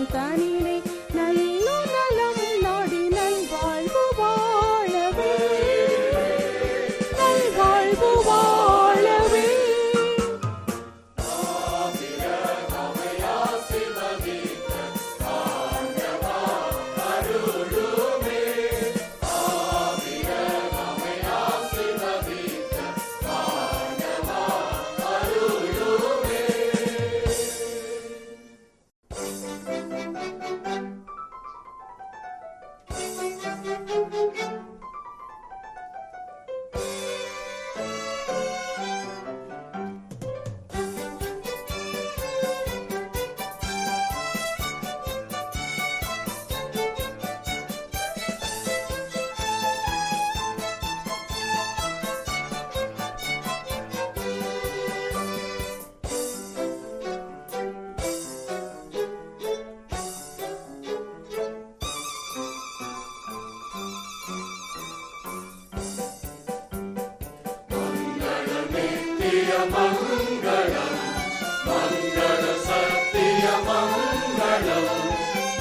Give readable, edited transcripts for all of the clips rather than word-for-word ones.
நலம் தனிலே நல்ல நலம் நாடி நல்வாழ்வு வாழவே நல்வாழ்வு வாழவே. மங்களம் மங்கள சத்திய மங்களம்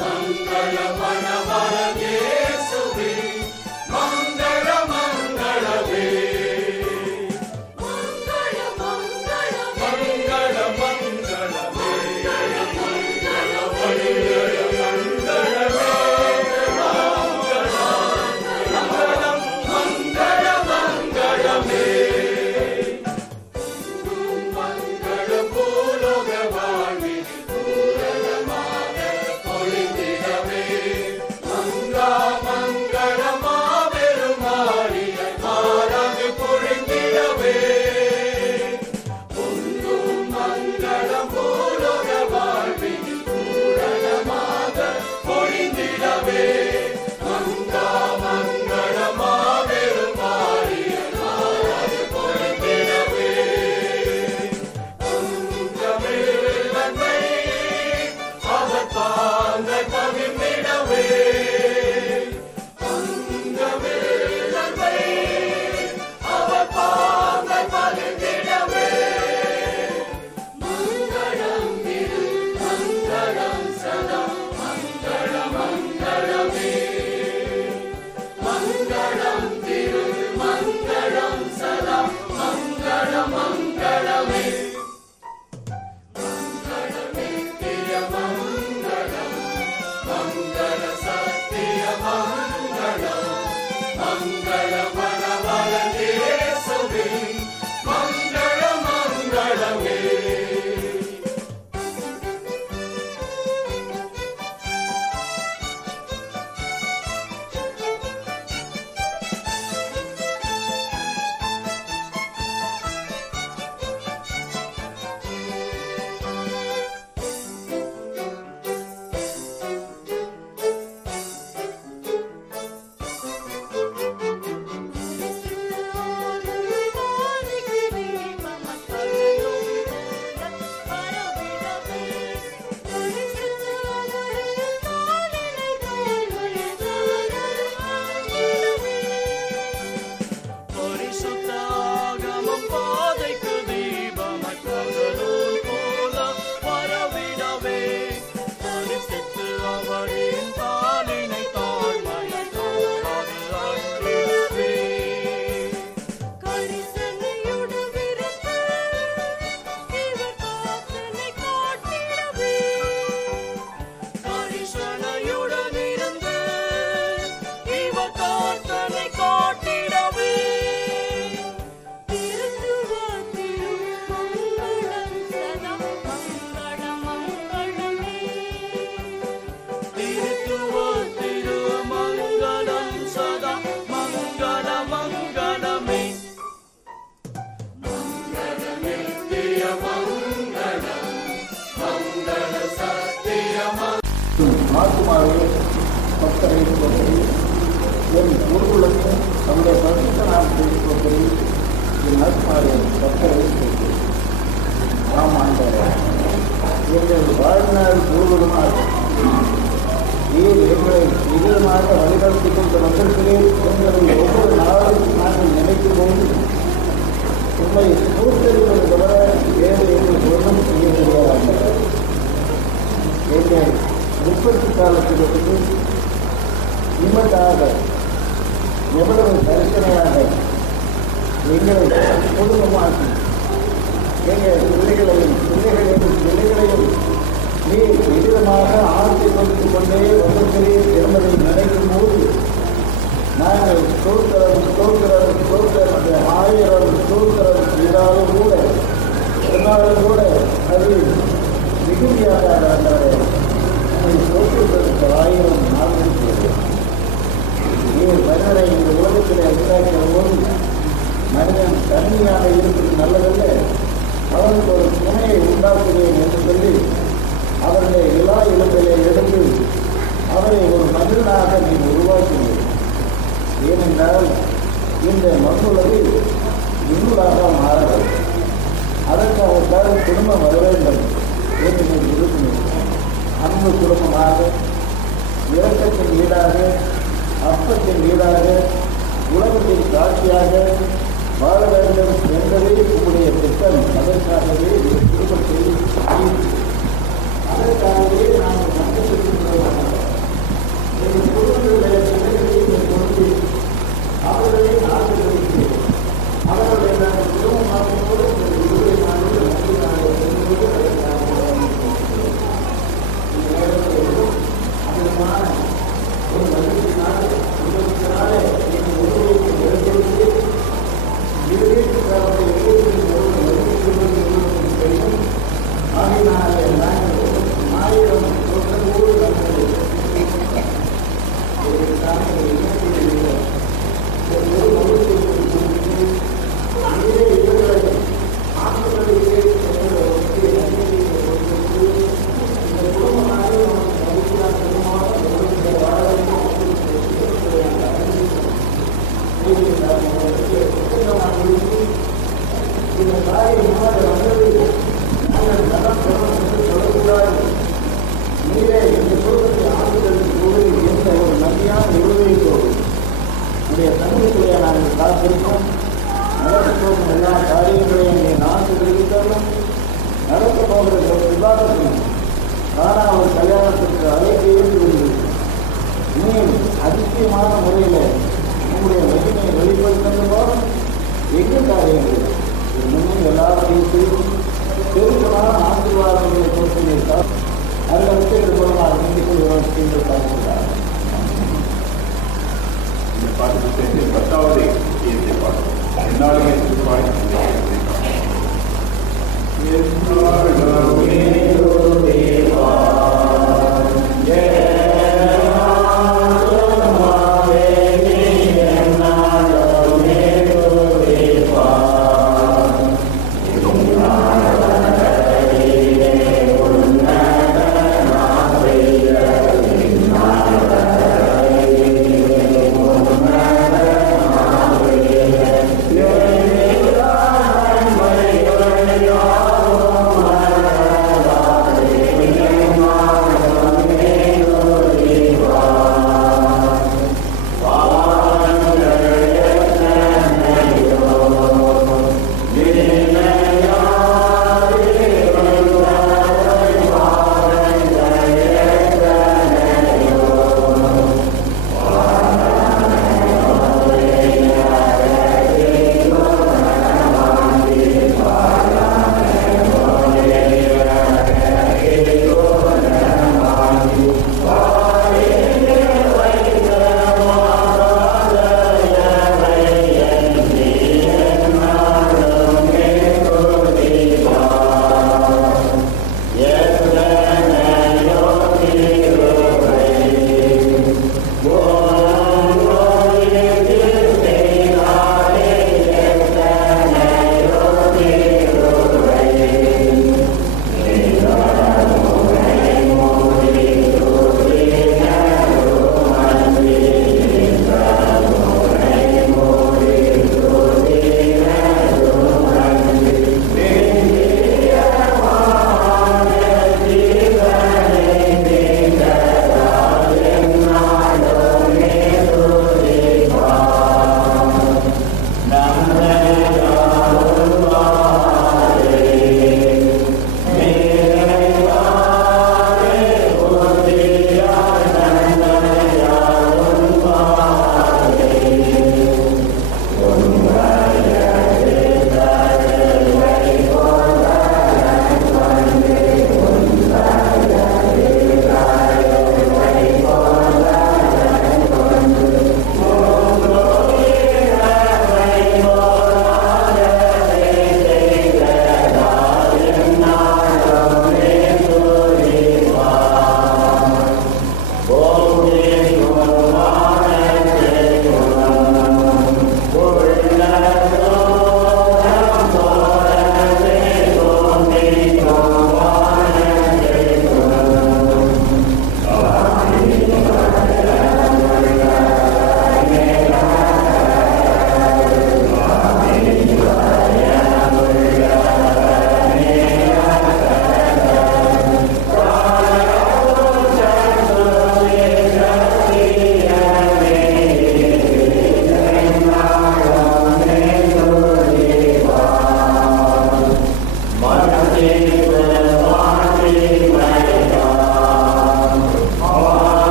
மங்கள மணவர இயேசுவே மங்கள மங்களவே மங்கள மங்களவே மங்கள மங்களவே ஆத்மாவே பக்தரை போற்றி என் குருகுலத்தின் தந்தை பரிசுத்த நாமத்தை போற்றி என் ஆத்மாவே பக்தரை போற்றி. ஆமாண்டவர் எங்கள் வாழ்நாள் முழுவதுமாக நீர் எங்களை நிஜமாக வழிநடத்திக் கொண்டு வந்திருக்கிறேன் என்பதை ஒவ்வொரு நாளும் நாங்கள் நினைக்கும் போது உண்மை சூழ்நிலைகளை தவிர வேறு எங்களுக்கு ஒன்றும் செய்ய முடியாது. எங்கள் முற்பட்டு காலத்திலிருந்து நிம்மட்டாக எவ்வளவு கரிசனையாக எங்களை குடும்பமாக்கி எங்கள் பிள்ளைகளையும் நீர் எதிரமாக ஆசைப்படுத்திக் கொண்டே வந்திருக்கிறீர் என்பதை நினைக்கும் போது நாங்கள் சோத்திரம் அந்த 1000 சோத்திரம் செய்தாலும் கூட இருந்தாலும் கூட அது மிகுதியாக சோத்திரத்திற்கு 1000 நாள் இருக்கிறது. நீர் மனிதனை இந்த உலகத்தில் உண்டாக்கிற போது மனிதன் தனியாக இருப்பது நல்லதல்ல, அவனுக்கு ஒரு துணையை உண்டாக்குவேன் என்று சொல்லி அவருடைய எல்லா இடத்திலே எடுத்து அவரை ஒரு மனிதனாக நீ உருவாக்கினீர். ஏனென்றால் இந்த மண்ணுலகு இன்னுலாக மாற வேண்டும், அதற்காக குடும்பம் வர வேண்டும் என்று நீ விரும்பினீர். அன்பு குடும்பமாக, இரக்கத்தின் வீடாக, அப்பத்தின் வீடாக, உலகத்தின் சாட்சியாக வாழ வேண்டும் என்பதே உங்களுடைய திட்டம். அதற்காகவே குடும்பத்தை அதற்காகவே நாங்கள் நம்பிக்கைப்படுகிறோம். எங்கள் குடும்பங்களுடைய பிள்ளைகளை கொண்டு அவர்களை ஆசீர்வதிக்கிறேன். அவர்களை நாங்கள் குடும்பமாக்கும்போது விடுதலை நாங்கள் அதிகமான ஒரு மகிழ்ச்சினால குடும்பத்தினாலே எங்கள் உதவியை எடுத்து ஆகினாலே நாங்கள் 1000 சொற்களோடு நீரே இந்த குடும்பத்தை ஆண்டுகளுக்கு என்ற ஒரு நம்பியான நிறுவனத்தோடு உடைய சமூகத்திலே நாங்கள் காத்திருக்கோம். நடக்கப் எல்லா காரியங்களையும் நீ நான்கு தெரிவித்தாலும் நடக்க போகிற விவாதத்தையும் ஆனால் அவர் கல்யாணத்திற்கு அழைத்து இருந்து இன்னும் அதிசயமான முறையில் நம்முடைய மகிமையை வெளிப்படுத்தும் எங்கள் காரியங்கள் இன்னும் எல்லாத்தையும் பெருக்கமான ஆசீர்வாதங்களை கொடுத்திருந்தால் அதில் விஷயங்கள் மூலமாக நீங்கள் பார்க்கிறார். இந்த பாட்டு புத்தகத்தில் 10வது இயற்கை பாட்டு என்னாலுமே Yeah.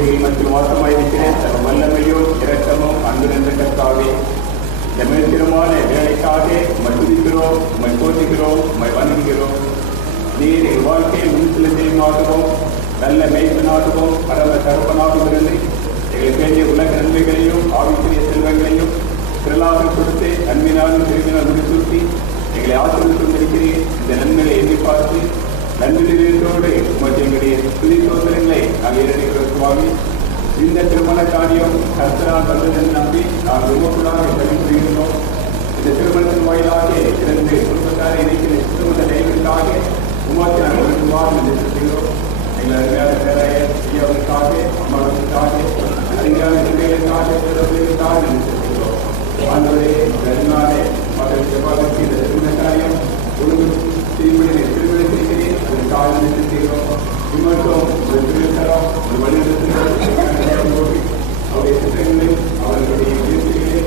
உடைய மற்றும் வாசமாயிருக்கிறேன் தன் வல்லமையும் இரக்கமும் அன்பு என்ற கர்த்தாவே எமத்திரமான வேலைக்காக மற்றுகிறோம் போற்றுகிறோம் வணங்குகிறோம். நீர் எங்கள் வாழ்க்கையை முன்சிலத்தையுமாகவும் நல்ல மேய்ப்பனாகவும் பரம தகப்பனாகவும் இருந்து எங்களுக்கு வேண்டிய உலக நன்மைகளையும் ஆவிக்குரிய செல்வங்களையும் திரளாக கொடுத்து அன்பினாலும் திரும்பினால் முடிசூட்டி எங்களை ஆசிரியர் கொண்டிருக்கிறேன். இந்த நன்மைகளை எண்ணி பார்த்து நன்மையோடு மற்றும் எங்களுடைய துணி சோதனைகளை நாங்கள் ஏறெடுக்கிறோம் சுவாமி. இந்த திருமண காரியம் கர்த்தரால் வந்ததென்று நம்பி நாங்கள் உமக்குள்ளாக பணிபுரிகிறோம். இந்த திருமணத்தின் வாயிலாக இரண்டு குடும்பத்தாரை இணைக்கிற திருமண டைவர்களுக்காக உமாக்கு நாங்கள் நிறுத்துகிறோம். எங்கள் அருமையான பேராய ஐயாவுக்காக அம்மாவுக்காக அறிஞான பிள்ளைகளுக்காக பிள்ளைகளுக்காக நிறுத்துகிறோம். ஆண்டவரே அருமையான மகள் செவ்வாய்க்கு இந்த திருமண காரியம் ஒழுங்கு திருமணத்திருக்கிறேன் அதற்காக நிறுத்துகிறோம். இம்மட்டும் ஒரு திருத்தரம் ஒரு வழிநடத்துகிறோம். அவருடைய திட்டங்களை அவர்களுடைய முயற்சிகளை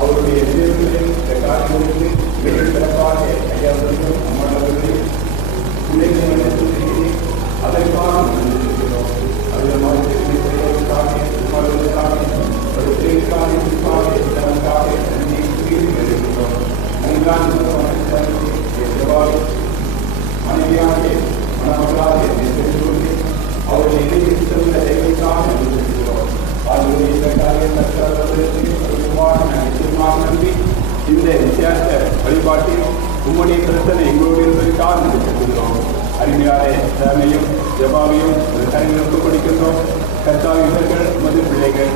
அவருடைய நினைவுகளை இந்த காரியங்களுக்கு மிக சிறப்பாக கையாளும் அம்மாவர்களையும் பிள்ளைகளை நடத்துகிறேன். அதற்காக நிறுத்துகிறோம். அதிகமாக ஒரு பிள்ளைகளுக்காக இதற்காக நன்றி எழுதுகிறோம். மனைவியாக மணமகளாக சொல்லி அவருடைய இணையில் செல்ல தேவைக்காக நிறுத்துகிறோம். நம்பி இந்த வித்தியாச வழிபாட்டில் உம்முடைய பிரச்சனை எங்களோடு இருப்பதற்காக நிறுத்துகிறோம். அருமையான திறமையும் ஜபாவையும் ஒரு கருவிற்கு கொடுக்கின்றோம். கர்த்தாவியர்கள் உமது பிள்ளைகள்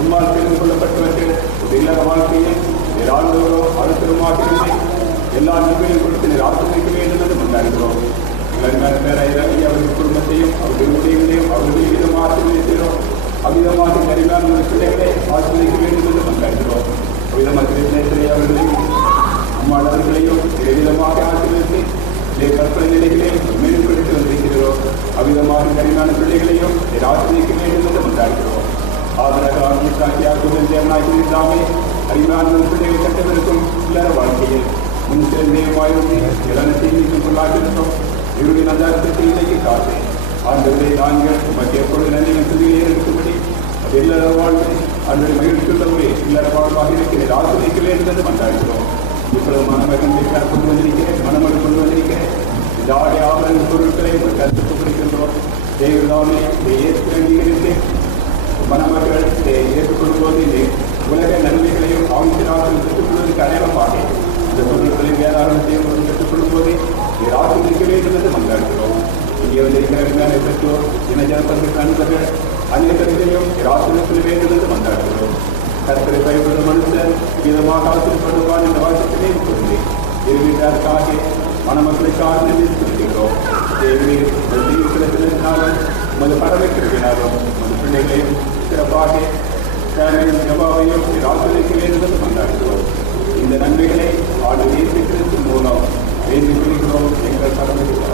உம்மால் தெரிந்து கொள்ளப்பட்டவர்கள் இல்லற வாழ்க்கையில் ஆண்டவரோ அழுத்தமாக இருந்து எல்லா நன்மையும் கொடுத்து நீர் ஆசிரியக்க வேண்டும் என்று கொண்டாடுகிறோம். எங்கள் பேராயிரம் அவர்கள் குடும்பத்தையும் அவருடைய உதவிகளையும் அவருடைய விதமாக ஆசீர்வதிக்கிறோம். அவ்விதமாக கரிமான பிள்ளைகளை ஆசீர்வதிக்க வேண்டும் என்று கொண்டாடுகிறோம். அவ்விதமாக அவர்களையும் அம்மாடவர்களையும் விதமாக ஆசீர்வதித்து கற்பனை நிலைகளையும் மேம்படுத்தி வந்திருக்கிறோம். அவ்விதமாக கரிமான பிள்ளைகளையும் ஆசீர்வதிக்க வேண்டும் என்று கொண்டாடுகிறோம். ஆதரவாக அறிவான பிள்ளைகள் கட்டவிருக்கும் இல்லற வாழ்க்கையில் முன்செல்வாயுடைய இளநீக்குள்ளாகின்றோம். இவருடைய நந்தாரத்திற்கு இணைக்கு காத்து ஆண்டவரை நாங்கள் மற்ற எப்பொழுது நன்றிகள் துதியிலே இருக்கும்படி அது இல்லற வாழ்க்கை அன்றைய மகிழ்ச்சியுள்ளவரே இல்லற வாழ்வாக இருக்கிறது ஆசிரியக்க வேண்டும் என்று கொண்டாடுகிறோம். இப்பொழுது மணமகன் கொண்டு வந்திருக்கிறேன், மணமகன் கொண்டு வந்திருக்கிறேன். இந்த ஆடை ஆபரண பொருட்களை கருத்துக்கு பிடிக்கின்றோம். தேவதாமே ஏற்று மணமகள் ஏற்றுக்கொள்ளும்போது உலக நன்மைகளையும் ஆவிசிராகவும் பெற்றுக்கொள்வதற்கு அடையாளமாக இந்த பொருட்களின் வேதாரணத்தையும் பெற்றுக்கொள்ளும் போது ஆசிரியக்க வேண்டும் என்று கொண்டாடுகிறோம். இங்கே வந்திருக்கிற பெற்றோர் இனஜனத்திற்கு அன்பர்கள் அநேகர்களையும் ஆசிரியக்க வேண்டும் என்று கொண்டாடுகிறோம். கர்த்தரை பயப்படும் மனுஷன் விதமாக ஆசிரியப்படுவான் என்ற வாழ்க்கையிலே சொல்லி இருவீட்டாருக்காக மணமக்களுக்காக நிறுத்திக்கிறோம். தேவையினாலும் உமது படமை திருப்பினாலும் உமது பிள்ளைகளையும் சிறப்பாக ஜபாவையும் ஆசிரியக்க வேண்டும் என்று கொண்டாடுகிறோம். இந்த நன்மைகளை ஆண்டு இயேசு கிறிஸ்து மூலம் வேண்டிக் கொள்கிறோம். எங்கள் கடமைகள்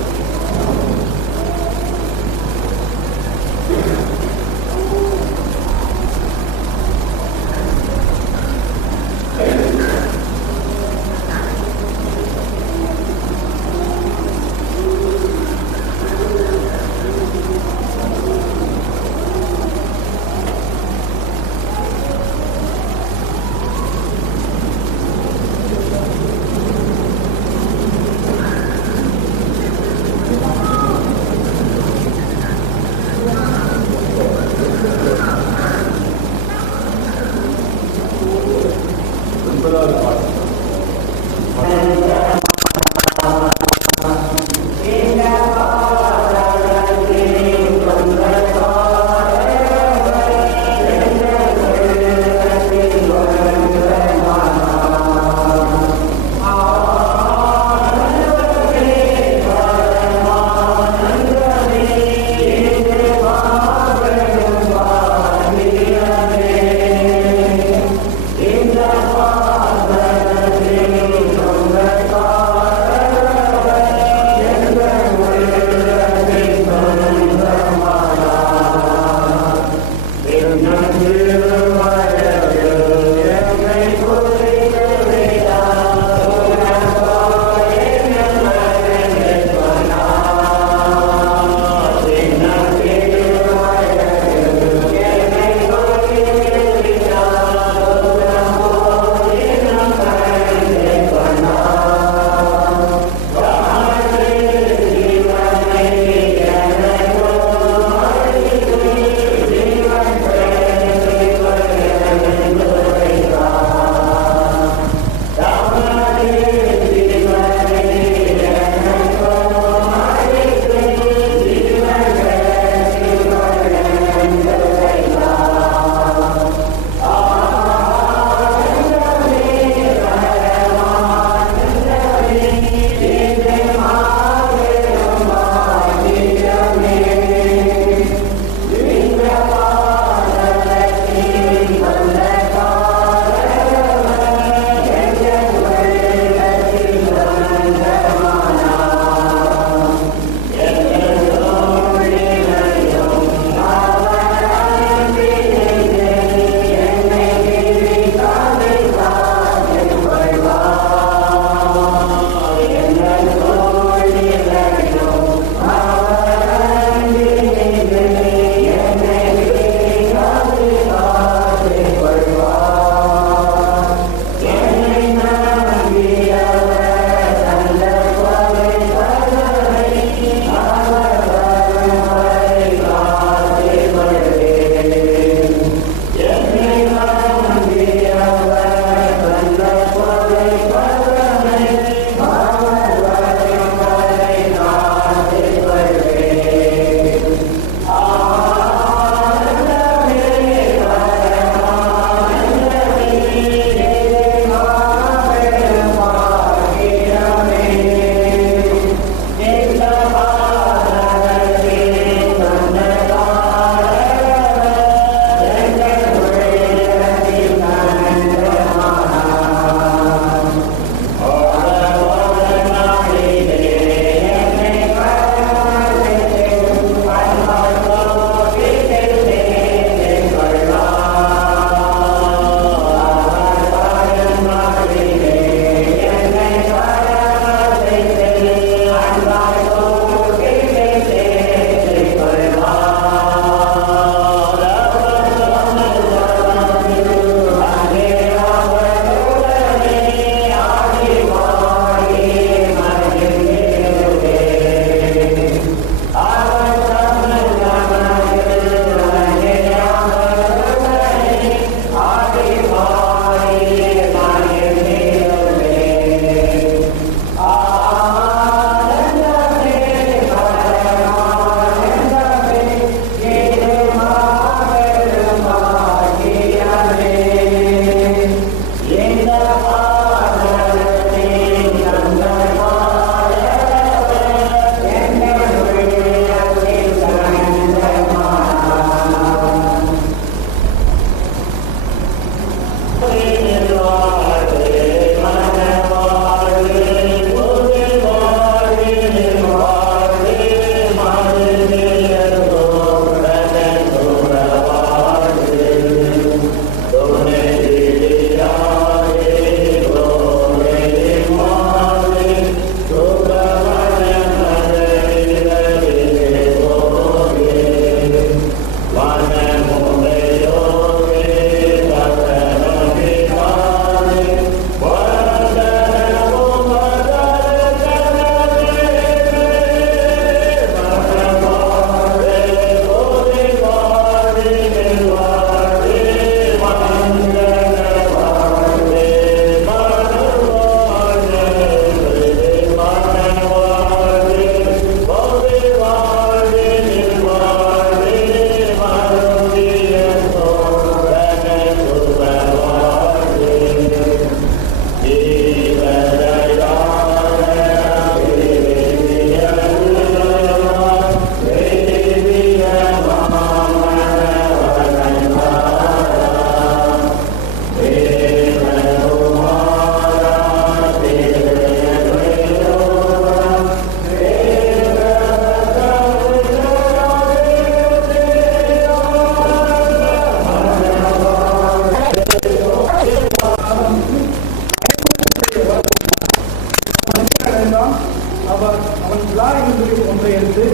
அவன் விழா இருந்ததில் ஒன்றை எடுத்து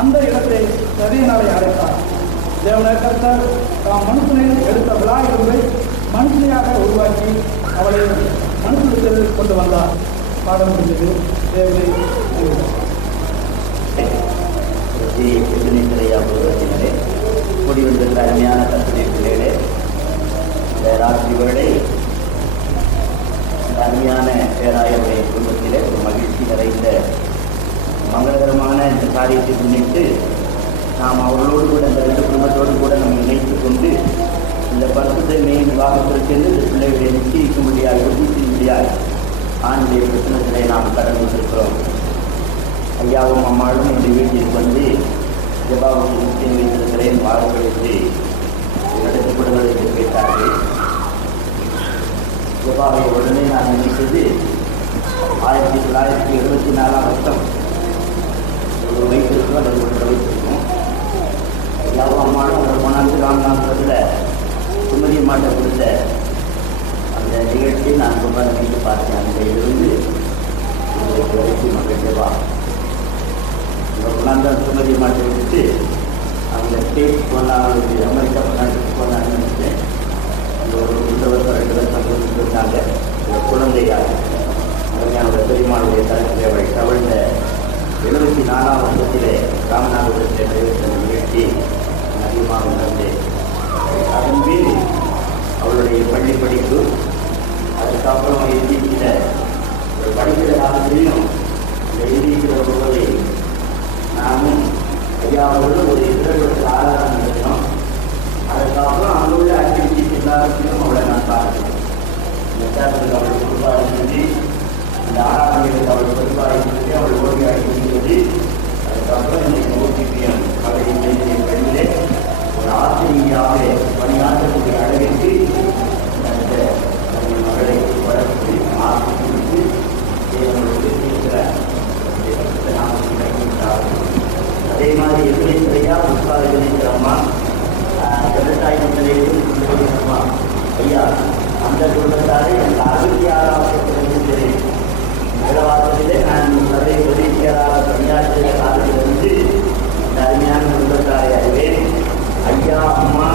அந்த இடத்தை சரியனாலே அழைத்தார். தேவனை கர்த்தர் தாம் மனுஷனை எடுத்த விழா இருந்தை மனுஷனையாக உருவாக்கி அவளை மனுஷனுக்கு கொண்டு வந்தார். பாடம் முடிந்தது. தேவனை பூர்வத்தினரே கூடி வந்திருக்கிற அருமையான கற்பனை பிள்ளைகளே, இந்த ராத்திரி வேளை இந்த அருமையான பேராயருடைய குடும்பத்திலே ஒரு மகிழ்ச்சி நிறைந்த மங்களகரமான இந்த காரியத்தை முன்னிட்டு நாம் அவர்களோடு கூட இந்த ரெண்டு குடும்பத்தோடு கூட நம்ம இணைத்து கொண்டு இந்த பரிசுத்த மெயின் விவாகத்திற்கென்று இந்த பிள்ளைகளை நிச்சயிக்கும்படியாக உறுதி செய்யும்படியாக ஆண்டுடைய பிரச்சனத்திலே நாம் கடந்து வந்திருக்கிறோம். ஐயாவும் அம்மாவும் இந்த வீட்டிற்கு வந்து ஜபாவுக்கு முக்கியம் வைத்திருக்கிறேன் வாழ்க்கைக்கு நடத்திக் கொடுங்கள் என்று கேட்டார்கள். ஜபாவை உடனே நான் நினைத்தது 1974 ஒரு வைத்திருக்கோம், அல்லது ஒன்றை வைத்திருக்கோம். ஐயாவும் அம்மாவும் ஒரு 4 சுமதி மாட்டை கொடுத்த அந்த நிகழ்ச்சியை நான் ரொம்ப நினைத்து பார்த்தேன். அந்த இருந்து வரைக்கும் மகள் ஜபா சுமதி மாட்டை விட்டு அவங்க ஸ்டேட் போனாங்க, அமெரிக்கா நாட்டுக்கு போனாங்கன்னு நினைச்சேன். அந்த ஒரு 2 வருஷம் 2 வருஷம் கொடுத்துட்டு இருந்தாங்க. இந்த குழந்தையாக அவங்களோட பெருமாளுடைய தரத்தில் அவள் தவழ்ந்த 74ஆம் வருஷத்திலே ராமநாதபுரத்தில் நிறைவேற்ற நிகழ்ச்சி அதிகமாக உணர்ந்தேன். அதன் மீது அவளுடைய பள்ளி படிப்பு, அதுக்கப்புறம் எழுதிக்கிற ஒரு படிக்கிற காலத்திலையும் இந்த எழுதிக்கிற ஒருவரை நானும் ஐயாவோடு ஒரு 2 ஆராதனை நடத்தினோம். அதுக்கப்புறம் அங்கே உள்ள ஆக்டிவிட்டிஸ் எல்லாத்தையும் அவளை நான் பார்க்கிறேன். இந்த தேட்டருக்கு அவள் பொறுப்பாக செஞ்சு, இந்த ஆராதனைகளுக்கு அவள் பொறுப்பாக செஞ்சு அவள் ஓடி ஆகிவிட்டது. அதுக்கப்புறம் இன்னைக்கு ஓடிபிஎம் அவளின் பள்ளியிலே ஒரு ஆசிரியராக பணியாற்றக்கூடிய அளவிற்கு அந்த மகளை வளர்த்து ஆசி கொடுத்து தேவனுடைய இருக்கிற அதே மாதிரி எதிரையா உட்கார்ந்து அம்மா விவசாயத்திலேயும்மா ஐயா அந்த குடும்பத்தாரே எனக்கு 66ஆவது நிலவாசத்திலே நான் நிறைய உதவியாளராக பணியாற்றிய காலத்திலிருந்து இந்த அருமையான குடும்பத்தாரை அறிவேன். ஐயா அம்மா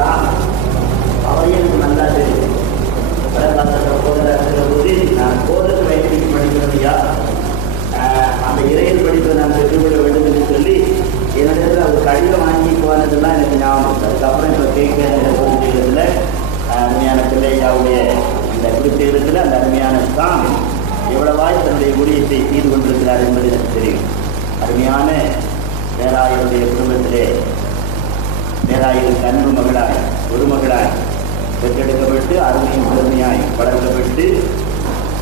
தான் அவையும் எனக்கு நல்லா தெரியும். பலகாலத்தில் போதில் போது நான் போதத்து வயதிற்கு படிக்கிறதையா அந்த இறையில் படிப்பை நான் பெற்றுக்கொள்ள வேண்டும் என்று சொல்லி என்னிடத்தில் ஒரு கடிதம் வாங்கி போனதுலாம் எனக்கு ஞாபகம். அதுக்கப்புறம் இப்போ கேட்கிறதுல அருமையான பிள்ளையாவுடைய இந்த குறிப்பிடத்தில் அந்த அருமையான சாமி எவ்வளவாய் தன்னுடைய ஊழியத்தை செய்து கொண்டிருக்கிறார் என்பது எனக்கு தெரியும். அருமையான நேராயருடைய குடும்பத்திலே நேராயருக்கு அன்பு மகளாய் ஒரு மகளாய் பெற்றெடுக்கப்பட்டு அருமையும் பெருமையாய் வளர்க்கப்பட்டு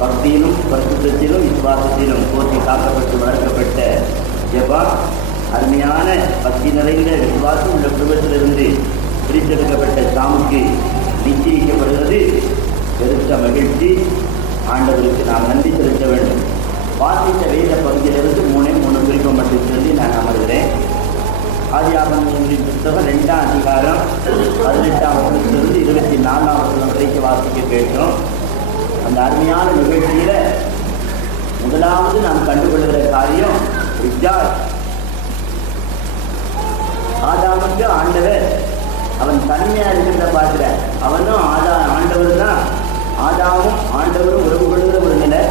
பக்தியிலும் பரிசுத்தத்திலும் விசுவாசத்திலும் போற்றி காக்கப்பட்டு வளர்க்கப்பட்ட ஜபா அருமையான பக்தி நிறைந்த விசுவாசம் உள்ள குடும்பத்திலிருந்து பிரித்தெடுக்கப்பட்ட சாமுக்கு நிச்சயிக்கப்படுகிறது. பெருத்த மகிழ்ச்சி. ஆண்டவருக்கு நாம் நன்றி செலுத்த வேண்டும். வாசித்த வேத பகுதியிலிருந்து 3 குறிப்பம் மட்டும் சொல்லி நான் அமர்கிறேன். ஆதியாகமத்தின் புத்தகம் 2ஆம் அதிகாரம் 18ஆம் வசனத்திலிருந்து 24ஆம் வசனம் வரைக்கும் வாசிக்க கேட்டோம். அந்த அருமையான நிகழ்ச்சியில முதலாவது நாம் கண்டுகொள்கிற காரியம் ரிஜாய். ஆதாமுக்கு ஆண்டவர் அவன் தனிமையா இருக்கிறத பார்க்கிற அவனும் ஆண்டவர் தான். ஆதாமும் ஆண்டவரும் உறவு கொள்கிற ஒரு நிலை.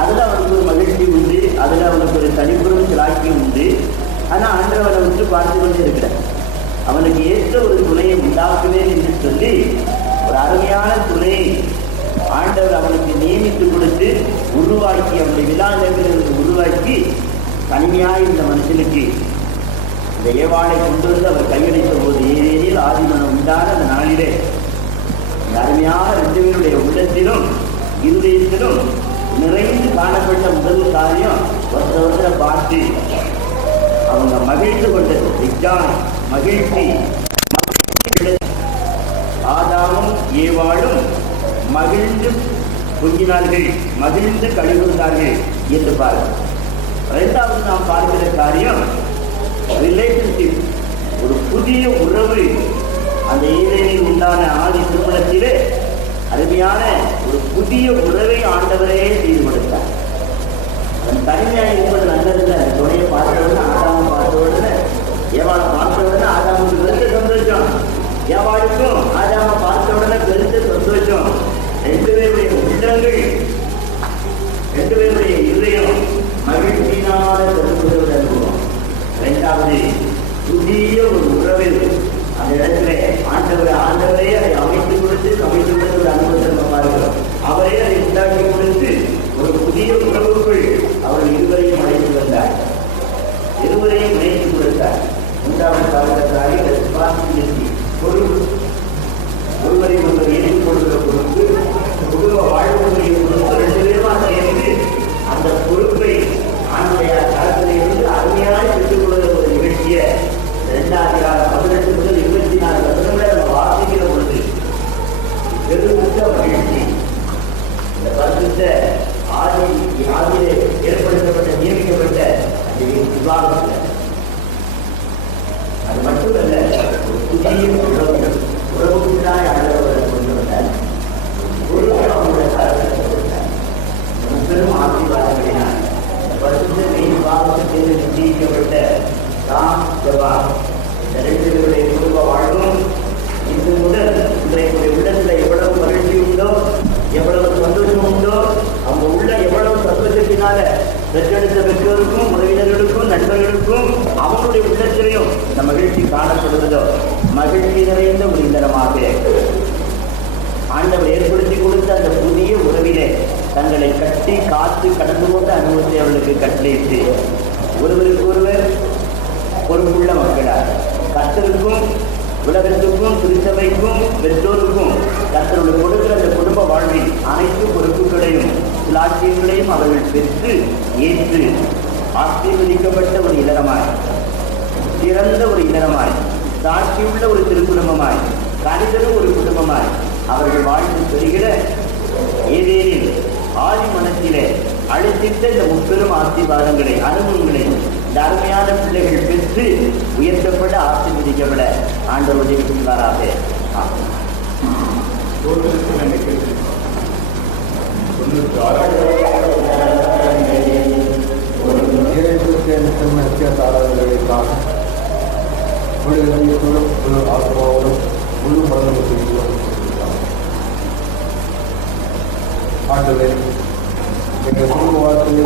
அதுல அவனுக்கு ஒரு மகிழ்ச்சி உண்டு, அதுல அவனுக்கு ஒரு தனிப்புறம் சிலாக்கியம் உண்டு. ஆனா ஆண்டவர் அவனை விட்டு பார்த்து கொண்டே இருக்கிற அவனுக்கு ஏற்ற ஒரு துணையை உண்டாக்குவேன் என்று சொல்லி ஒரு அருமையான துணையை ஆண்டவர் அவனுக்கு நியமித்து கொடுத்து உருவாக்கி அவனுடைய விழாவிலிருந்து உருவாக்கி தனிமையாக இந்த மனுஷனுக்கு இந்த ஏவாளை கொண்டு வந்து அவர் கையளித்த போது ஏனெனில் ஆதிமனம் உண்டான அந்த நாளிலே இந்த அருமையான 2 பேருடைய உள்ளத்திலும் இருதயத்திலும் நிறைந்து காணப்பட்ட முதல் காரியம் ஒருத்தரை பார்த்து அவங்க மகிழ்ந்து கொண்டது. மகிழ்ச்சி. ஆதாமும் ஏவாளும் மகிழ்ந்து கொஞ்சினார்கள், மகிழ்ந்து கழிவுறுந்தார்கள் என்று பாருங்கள். 2வது நாம் பார்க்கிற காரியம் ரிலேஷன்ஷிப், ஒரு புதிய உறவு. அந்த ஏதேனில் உண்டான ஆதி திருமணத்திலே அருமையான ஒரு புதிய உறவை ஆண்டவரே செய்து கொடுத்தார். அவன் தனிமையாக இருப்பது நல்லதில்லை. அந்த துணையை பார்த்த உடனே ஆதாம பார்த்த உடனே ஏவாளை பார்த்த உடனே ஆதாமுக்கு பெருத்த சந்தோஷம். ஏவாளுக்கும் ஆதாம பார்த்த உடனே பெருத்த சந்தோஷம். ரெண்டு பேருடைய உள்ளங்கள், ரெண்டு பேருடைய இதயம் மகிழ்ச்சியினால பெருங்குதல் அனுபவம். இரண்டாவது, புதிய ஒரு உறவில் அந்த இடத்துல ஆண்டவரே அதை அமைத்துக் கொடுத்து ஒரு அனுபவத்தை நம்ம பார்க்கிறோம். அவரே அதை உண்டாக்கி கொடுத்து ஒரு புதிய உறவுக்குள் அவர் இருவரையும் அழைத்து வந்தார், இருவரையும் இணைத்து கொடுத்தார். மூன்றாவது காலகட்டத்தில் பொறுப்பு, ஒருவரை ஒருவர் ஏற்றுக்கொள்கிற பொறுப்பு, குடும்ப வாழ்வுடைய பொறுப்பு, ரெண்டு பேருமா சேர்ந்து அந்த பொறுப்பை ஆண்டுடைய காலத்திலிருந்து அருமையாக பெற்றுக் கொள்கிற ஒரு நிகழ்ச்சியை 2018 முதல் 24 வருடங்களை நம்ம வாசிக்கிற பொழுது பெருமிக்க மகிழ்ச்சி. இந்த பரிசுத்த ஆதியிலே ஏற்படுத்தப்பட்ட நியமிக்கப்பட்ட அந்த விவாதத்தில் அது மட்டுமல்ல, ஒரு புதிய உறவுக்குள்ளாய் ஆண்டவரை கொண்டு வந்தார். ஒரு அவங்களுடைய காலத்தில் கொடுத்தார். பெரும் ஆசீர்வாதங்களினால் இந்த பரிசுத்த விவாதத்தில் நிச்சயிக்கப்பட்ட ராம் ஜவான் இந்த ரெண்டு பேருடைய குடும்ப வாழ்வும் இன்று முதல் இன்றைக்கு உள்ளத்தில் எவ்வளவு மகிழ்ச்சி உண்டோ, எவ்வளவு சந்தோஷம் உண்டோ, அவங்க உள்ள எவ்வளவு சந்தோஷத்தினால பெற்றெடுத்த பெற்றோருக்கும் உறவினர்களுக்கும் நண்பர்களுக்கும் அவங்களுடைய உள்ளத்திலையும் இந்த மகிழ்ச்சி காணப்படுவதோ மகிழ்ச்சி நிறைந்த ஒரு இல்லறமாக ஆண்டவர் ஏற்படுத்தி கொடுத்த அந்த புதிய உறவிலே தங்களை கட்டி காத்து கடந்து போட்ட அனுபவத்தை அவர்களுக்கு கட்டளையிட்டு ஒருவருக்கு ஒருவர் பொறுப்புள்ள மக்களார் கர்த்தருக்கும் உலகத்துக்கும் திருச்சபைக்கும் பெற்றோருக்கும் கர்த்தருடைய கொடுக்கிற அந்த குடும்ப வாழ்வில் அனைத்து பொறுப்புகளையும் சிலாட்சியங்களையும் அவர்கள் பெற்று ஏற்று ஆசீர்வதிக்கப்பட்ட ஒரு இல்லறமாய், சிறந்த ஒரு இல்லறமாய், சாட்சியுள்ள ஒரு திருக்குடும்பமாய், கணிதரும் ஒரு குடும்பமாய் அவர்கள் வாழ்ந்து பெறுகிற ஏதேனில் ஆதி மனத்திலே அழைத்திட்ட இந்த முப்பெரும் ஆசீர்வாதங்களை அனுபவங்களை இந்த அருமையான பிள்ளைகள் பெற்று உயர்த்தப்பட ஆசீர்வதிக்கப்பட ஆண்டவர் உதவி செய்வாராக. ஆண்டவரே, எங்கள் குடும்ப வாழ்க்கையில்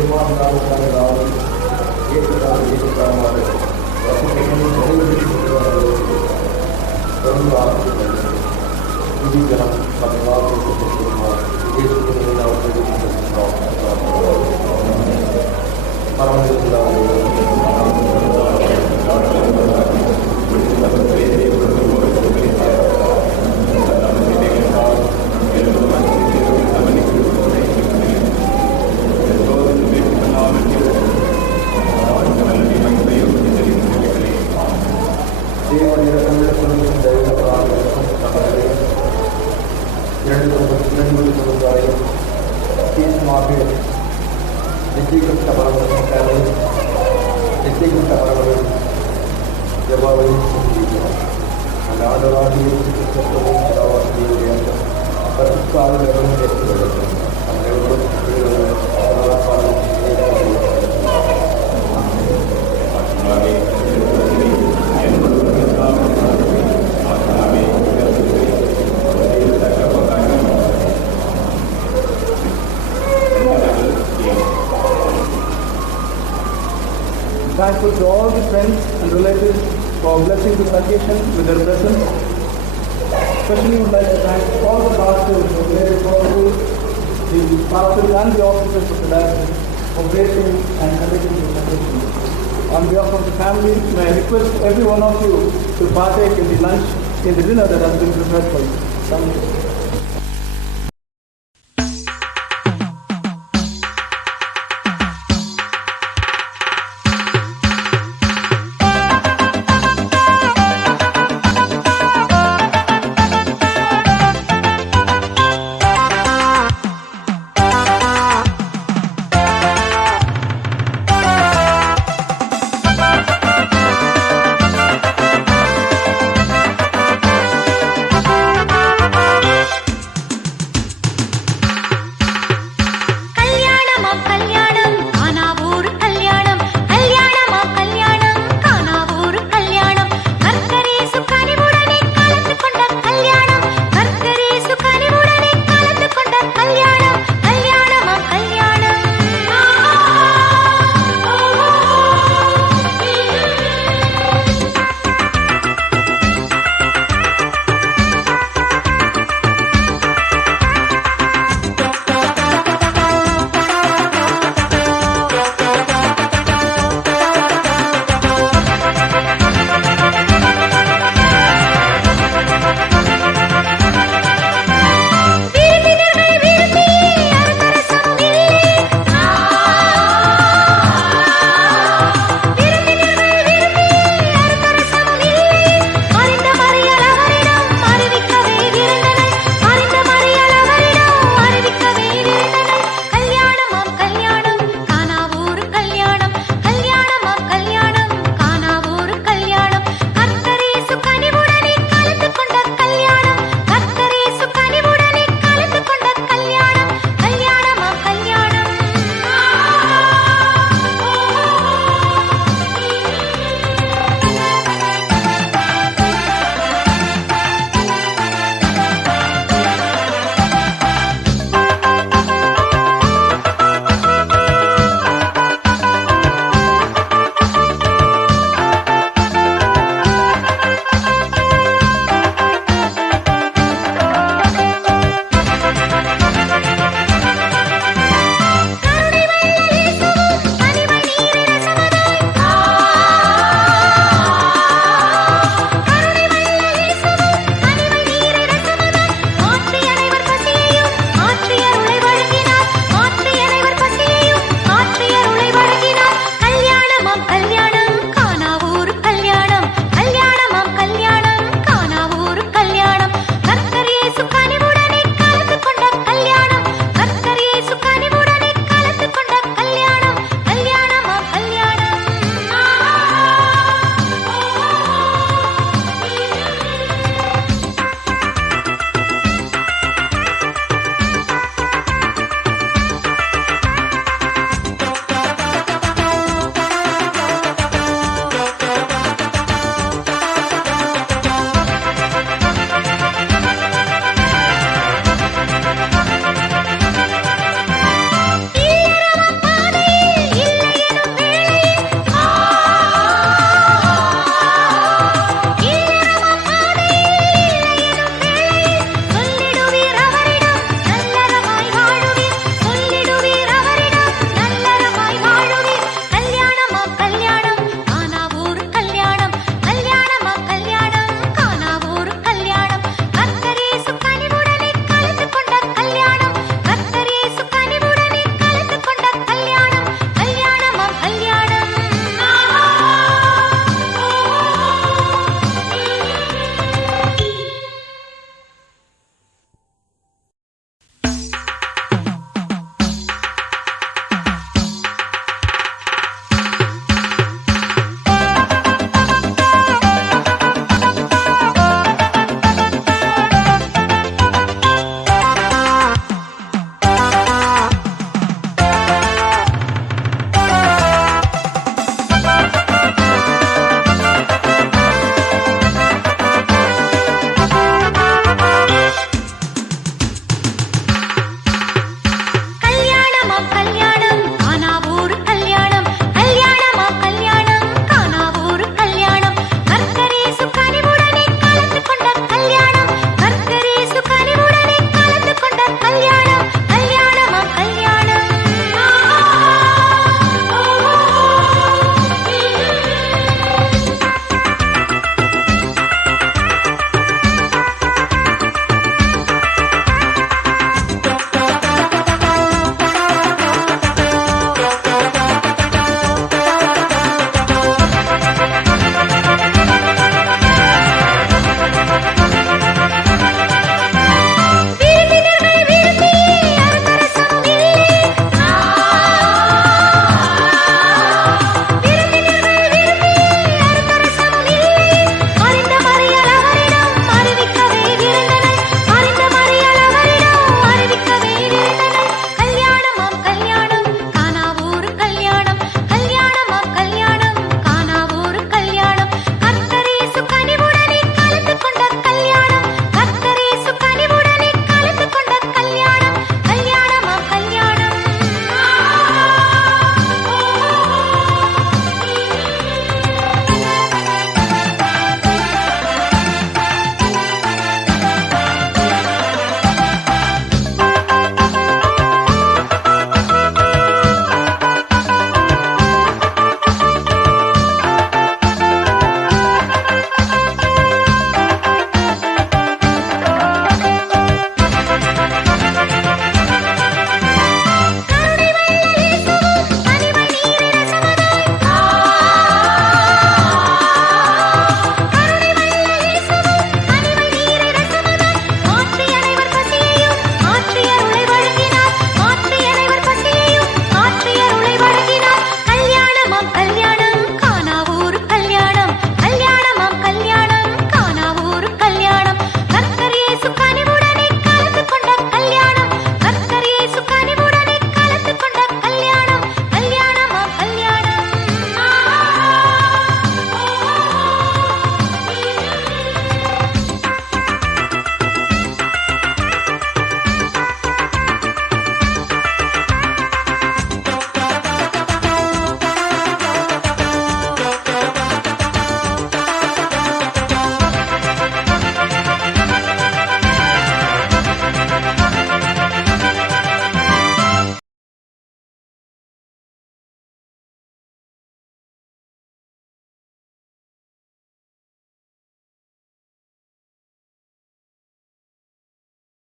ஏமாந்தாலும் ராவல் ஏற்றுக்காமல் தொடர்ந்து ஆசிரியர்கள் விதிகளும் Thankful to all the friends and relatives for blessing this occasion with their presence. Especially would like to thank all the pastors for very powerful, the pastors and the officers of the diocese for gracing and conducting this occasion. On behalf of the family, may I request every one of you to partake in the lunch, in the dinner that has been prepared for you. Thank you.